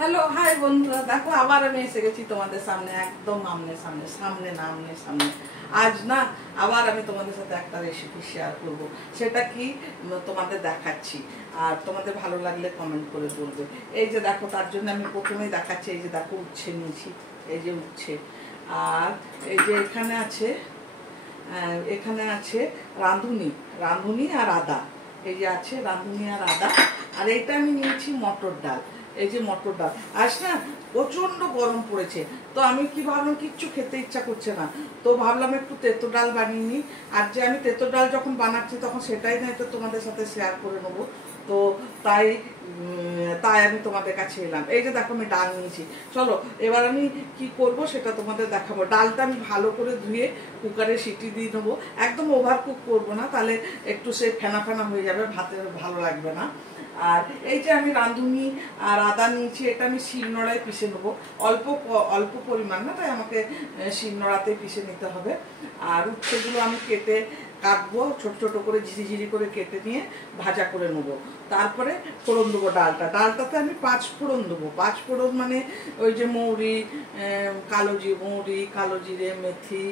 Hello hi বন্ধুরা, দেখো আবার আমি এসে গেছি তোমাদের সামনে, একদম সামনে সামনে সামনে না আমনে সামনে। আজ না আবার আমি তোমাদের সাথে একটা রেসিপি শেয়ার করব, সেটা কি তোমাদের দেখাচ্ছি। আর তোমাদের ভালো লাগলে কমেন্ট করে বলবে। এই যে দেখো, তার জন্য আমি প্রথমেই দেখাচ্ছি। এই যে দেখো, উচ্ছে নিয়েছি, এই যে উচ্ছে। আর এই যে এখানে আছে রাঁধুনি রাঁধুনি আর আদা। এই যে আছে রাঁধুনি আর আদা। আর এইটা আমি নিয়েছি মটর ডাল। এই যে মটর ডাল। আজ না প্রচন্ড গরম পড়েছে, তো আমি কি ভাবলাম, কিচ্ছু খেতে ইচ্ছা করছে না, তো ভাবলাম একটু তেঁতো ডাল বানিয়ে নিই। আর যে আমি তেঁতো ডাল যখন বানাচ্ছি তখন সেটাই না তো তোমাদের সাথে শেয়ার করে নেবো। তো তাই আমি তোমাদের কাছে এলাম। এই যে দেখো, আমি ডাল নিয়েছি। চলো এবার আমি কি করব সেটা তোমাদের দেখাবো। ডালটা আমি ভালো করে ধুয়ে কুকারে সিটি দিয়ে নেবো। একদম ওভার কুক করবো না, তাহলে একটু সে ফেনা ফেনা হয়ে যাবে, ভাতে ভালো লাগবে না। আর এই যে আমি রাঁধুনি আর আদা নিয়েছি, এটা আমি শিলনোড়ায় পিষে নেবো। অল্প পরিমাণ না, তাই আমাকে শিলনোড়াতে পিষে নিতে হবে। আর উচ্ছেগুলো আমি কাটবো ছোট ছোট করে, ঝিরি করে কেটে নিয়ে ভাজা করে নেবো। তারপরে ফোড়ন দেবো ডালটাতে আমি 5 ফোড়ন দেবো। 5 ফোড়ন মানে ওই যে মৌরি, কালো জিরে, মেথি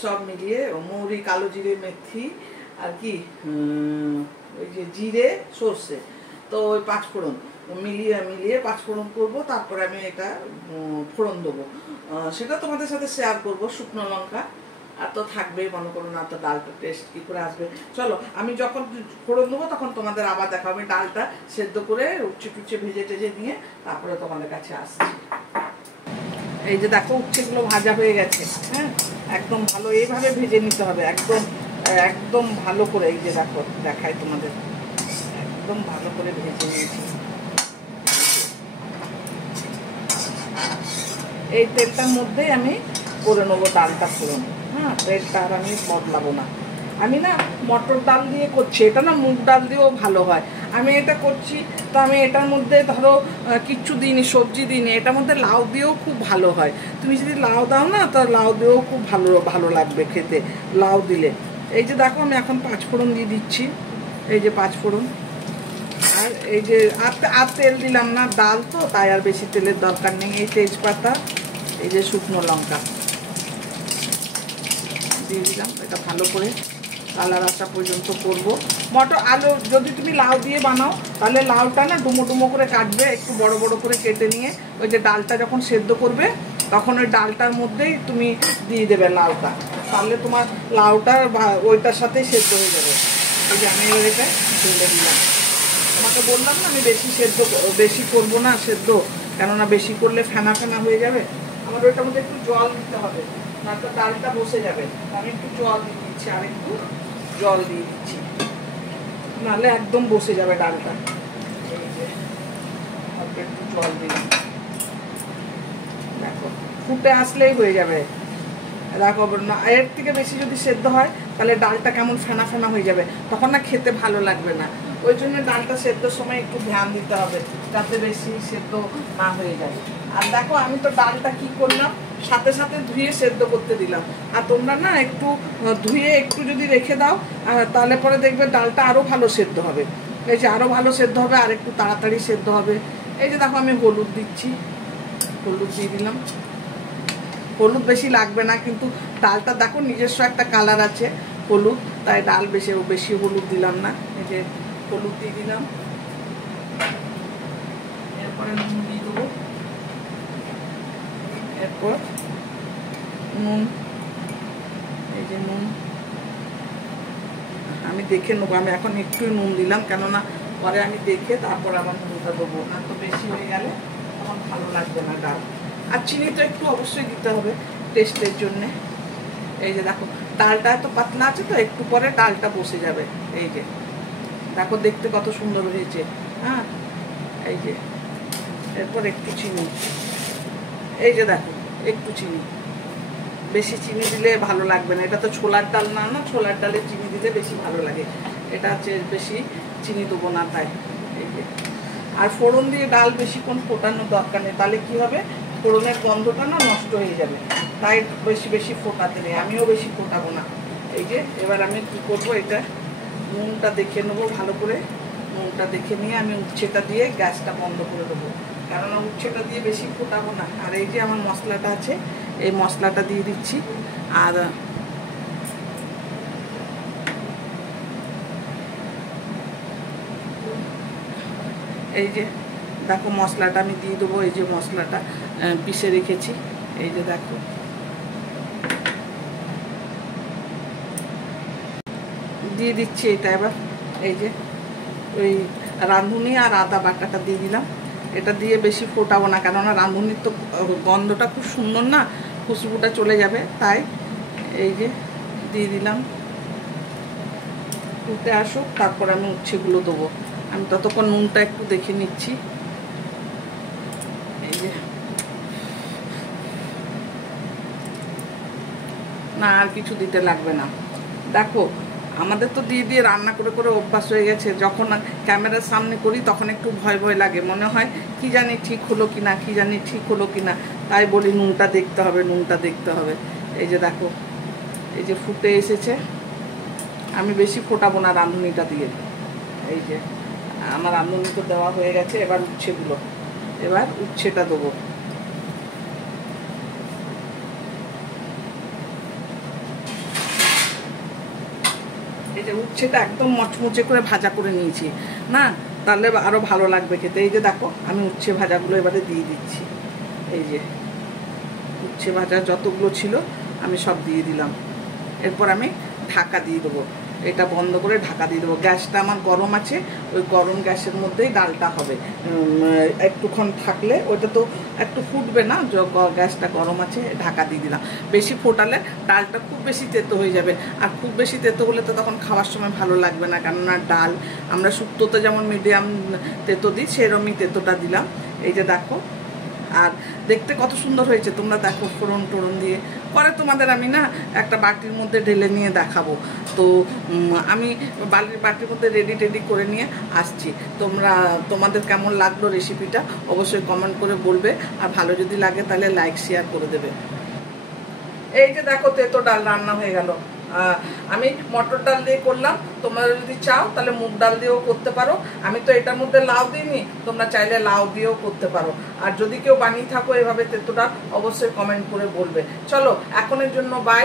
সব মিলিয়ে, মৌরি, কালো জিরে, মেথি আর কি ওই যে জিরে, সর্ষে, তো ওই 5 ফোড়ন মিলিয়ে 5 ফোড়ন করবো। তারপরে আমি এটা ফোড়ন দেবো, সেটা তোমাদের সাথে শেয়ার করব। শুকনো লঙ্কা আর তো থাকবেই, মনে করো না তো ডালটা টেস্ট কি করে আসবে। চলো আমি যখন ফোড়ন দেবো তখন তোমাদের আবার দেখাবো। আমি ডালটা সেদ্ধ করে উচ্ছে ভেজে টেজে নিয়ে তারপরে তোমাদের কাছে আসছি। এই যে দেখো, উচ্ছেগুলো ভাজা হয়ে গেছে। হ্যাঁ, একদম ভালো এইভাবে ভেজে নিতে হবে, একদম ভালো করে। এই যে দেখো, দেখাই তোমাদের, একদম ভালো করে ভেজে নিয়েছি। এই তেলটার মধ্যেই আমি করে নেবো ডালটা ফোড়ন। হ্যাঁ, তেলটা আর আমি বদলাবো না। আমি না মটর ডাল দিয়ে করছি, এটা না মুগ ডাল দিয়েও ভালো হয়। আমি এটা করছি, তো আমি এটার মধ্যে ধরো কিচ্ছু দিইনি, সবজি দিইনি। এটার মধ্যে লাউ দিয়েও খুব ভালো হয়। তুমি যদি লাউ দাও না, তো লাউ দিয়েও খুব ভালো লাগবে খেতে, লাউ দিলে। এই যে দেখো, আমি এখন 5 ফোড়ন দিয়ে দিচ্ছি। এই যে 5 ফোড়ন। আর এই যে আর তেল দিলাম না, ডাল তো তাই আর বেশি তেলের দরকার নেই। এই তেজপাতা, এই যে শুকনো লঙ্কা দিয়ে দিলাম। এটা ভালো করে কালার আসা পর্যন্ত করবো। আলু যদি তুমি লাউ দিয়ে বানাও, তাহলে লাউটা না ডুমো করে কাটবে, একটু বড় করে কেটে নিয়ে ওই যে ডালটা যখন সেদ্ধ করবে তখন ওই ডালটার মধ্যেই তুমি দিয়ে দেবে লাউটা, তাহলে তোমার লাউটা ওইটার সাথেই সেদ্ধ হয়ে যাবে। এই যে আমি এটা ঢেলে দিলাম। আমাকে বললাম না, আমি বেশি করবো না সেদ্ধ, কেননা বেশি করলে ফেনা হয়ে যাবে। আমার ওইটার মধ্যে একটু জল দিতে হবে, নয়তো ডালটা বসে যাবে। আমি একটু জল দিয়ে দিচ্ছি, আর একটু জল দিয়ে দিচ্ছি, নাহলে একদম বসে যাবে ডালটা। এই যে অল্প একটু জল দিলাম, দেখো ফুটে আসলেই হয়ে যাবে। দেখো না, এর থেকে বেশি যদি সেদ্ধ হয় তাহলে ডালটা কেমন ফেনা হয়ে যাবে, তখন না খেতে ভালো লাগবে না। ওই জন্য ডালটা সেদ্ধর সময় একটু ধ্যান দিতে হবে, যাতে বেশি সেদ্ধ না হয়ে যায়। আর দেখো, আমি তো ডালটা কি করলাম, সাথে ধুয়ে সেদ্ধ করতে দিলাম। আর তোমরা না একটু ধুয়ে একটু যদি রেখে দাও, তাহলে পরে দেখবে ডালটা আরও ভালো সেদ্ধ হবে। এই যে আরও ভালো সেদ্ধ হবে, আর একটু তাড়াতাড়ি সেদ্ধ হবে। এই যে দেখো, আমি হলুদ দিচ্ছি, হলুদ দিয়ে দিলাম। হলুদ বেশি লাগবে না, কিন্তু ডালটা দেখো নিজস্ব একটা কালার আছে হলুদ, তাই ডাল বেশি হলুদ দিলাম না। এই যে হলুদ দিয়ে দিলাম। এরপরে নুন দিয়ে দেবো, এরপর নুন। এই যে নুন আমি দেখে নেবো, আমি এখন একটু নুন দিলাম, কেননা পরে আমি দেখে তারপর আমার নুনটা দেবো, না তো বেশি হয়ে গেলে আমার ভালো লাগবে না ডাল। আর চিনি তো একটু অবশ্যই দিতে হবে টেস্টের জন্যে। এই যে দেখো, ডালটা এত পাতলা আছে, তো একটু পরে ডালটা বসে যাবে। এই যে দেখো, দেখতে কত সুন্দর হয়েছে। হ্যাঁ, এই যে এরপর একটু চিনি। এই যে দেখো, একটু চিনি, বেশি চিনি দিলে ভালো লাগবে না। এটা তো ছোলার ডাল না, ছোলার ডালে চিনি দিলে বেশি ভালো লাগে। এটা হচ্ছে বেশি চিনি দেবো না, তাই। এই যে আর ফোড়ন দিয়ে ডাল বেশিক্ষণ ফোটানোর দরকার নেই, তাহলে কি হবে, ফোড়নের গন্ধটা না নষ্ট হয়ে যাবে। তাই বেশি ফোটাতে নেই, আমিও বেশি ফোটাবো না। এই যে এবার আমি কি করবো, এটা নুনটা দেখে নেবো ভালো করে। নুনটা দেখে নিয়ে আমি উচ্ছেটা দিয়ে গ্যাসটা বন্ধ করে দেবো, কেননা উচ্ছেটা দিয়ে বেশি ফোটাবো না। আর এই যে আমার মশলাটা আছে, এই মশলাটা দিয়ে দিচ্ছি। আর এই যে দেখো মশলাটা আমি দিয়ে দেবো। এই যে মশলাটা পিষে রেখেছি, এই যে দেখো দিয়ে দিচ্ছি এটা। এবার এই যে ওই রাঁধুনি আর আদা বাটাটা দিয়ে দিলাম। এটা দিয়ে বেশি ফোটাবো না, কেননা রাঁধুনির তো গন্ধটা খুব সুন্দর না, খুশবুটা চলে যাবে, তাই এই যে দিয়ে দিলাম। ফুটে আসুক, তারপর আমি উচ্ছেগুলো দেবো। আমি ততক্ষণ নুনটা একটু দেখে নিচ্ছি। এই যে না, আর কিছু দিতে লাগবে না। দেখো আমাদের তো দিয়ে দিয়ে রান্না করে করে অভ্যাস হয়ে গেছে। যখন ক্যামেরার সামনে করি তখন একটু ভয় ভয় লাগে, মনে হয় কি জানি ঠিক হলো কিনা, কি জানি ঠিক হলো কিনা, তাই বলি নুনটা দেখতে হবে, নুনটা দেখতে হবে। এই যে দেখো এই যে ফুটে এসেছে। আমি বেশি ফোটাবো না রাঁধুনিটা দিয়ে। এই যে আমার রাঁধুনি তো দেওয়া হয়ে গেছে। এবার উচ্ছেটা দেবো। এই যে উচ্ছেটা একদম মচমচে করে ভাজা করে নিয়েছি না, তাহলে আরো ভালো লাগবে খেতে। এই যে দেখো আমি উচ্ছে ভাজাগুলো এবারে দিয়ে দিচ্ছি। এই যে উচ্ছে ভাজা যতগুলো ছিল আমি সব দিয়ে দিলাম। এরপর আমি ঢাকা দিয়ে দেবো, এটা বন্ধ করে ঢাকা দিয়ে দেবো। গ্যাসটা আমার গরম আছে, ওই গরম গ্যাসের মধ্যেই ডালটা হবে। একটুক্ষণ থাকলে ওইটা তো একটু ফুটবে না, গ্যাসটা গরম আছে, ঢাকা দিয়ে দিলাম। বেশি ফোটালে ডালটা খুব বেশি তেতো হয়ে যাবে, আর খুব বেশি তেতো হলে তো তখন খাওয়ার সময় ভালো লাগবে না, কেননা ডাল আমরা শুক্তোতে যেমন মিডিয়াম তেতো দিই, সেরকমই তেতোটা দিলাম। এই যে দেখো, আর দেখতে কত সুন্দর হয়েছে, তোমরা দেখো ফোড়ন টোড়ন দিয়ে। পরে তোমাদের আমি না একটা বাটির মধ্যে ঢেলে নিয়ে দেখাবো। তো আমি বাটির মধ্যে রেডি করে নিয়ে আসছি। তোমাদের কেমন লাগলো রেসিপিটা অবশ্যই কমেন্ট করে বলবে, আর ভালো যদি লাগে তাহলে লাইক শেয়ার করে দেবে। এই যে দেখো তেতো ডাল রান্না হয়ে গেল। আমি মটর ডাল দিয়ে করলাম, তোমরা যদি চাও তাহলে মুগ ডাল দিয়েও করতে পারো। আমি তো এটার মধ্যে লাউ দিইনি, তোমরা চাইলে লাউ দিয়েও করতে পারো। আর যদি কেউ বানিয়ে থাকো এভাবে তেতো ডাল, অবশ্যই কমেন্ট করে বলবে। চলো এখনের জন্য বাই।